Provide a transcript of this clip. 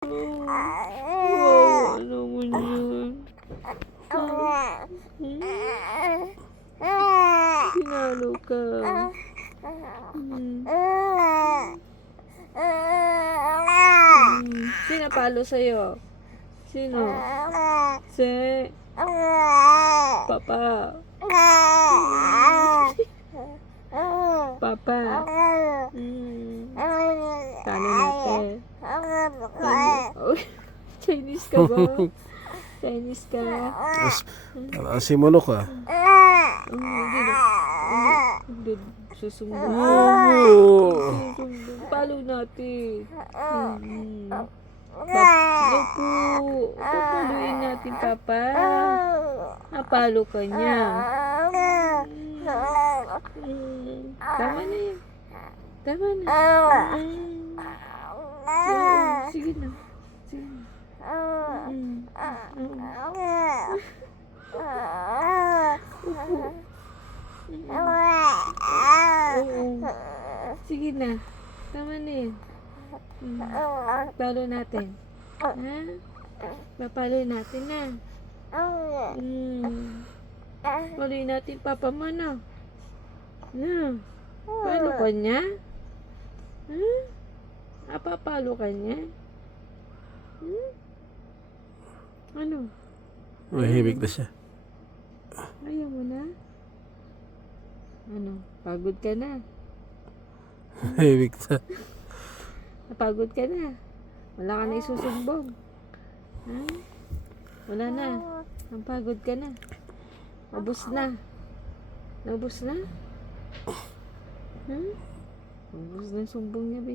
Kawawa naman yun. Pinalo ka. Sino palo sa'yo? Sino? Si Papa. Papa. Talo natin. Talo. Chinese ka ba? Chinese ka? Parang si Manok ah. Hindi na. Hindi. Susumbong. Palo natin. Naku. Papaluin natin, Papa. Napalo ka niya. Tama na yan. Tama na. Sige na. Sige na. Sige na. Tama na yan. Palo natin. Ha? Papalo natin na. Paluin natin Papa mo na. Na. Palo ka niya? Papalo ka niya? Ano? Mahimik na siya. Ayaw mo na? Ano? Pagod ka na? Mahimik na. Napagod ka na? Wala ka na isusumbong? Ha? Wala na? Ang pagod ka na? Ubus na? Ubus na? Ubus na yung sumbong niya, be.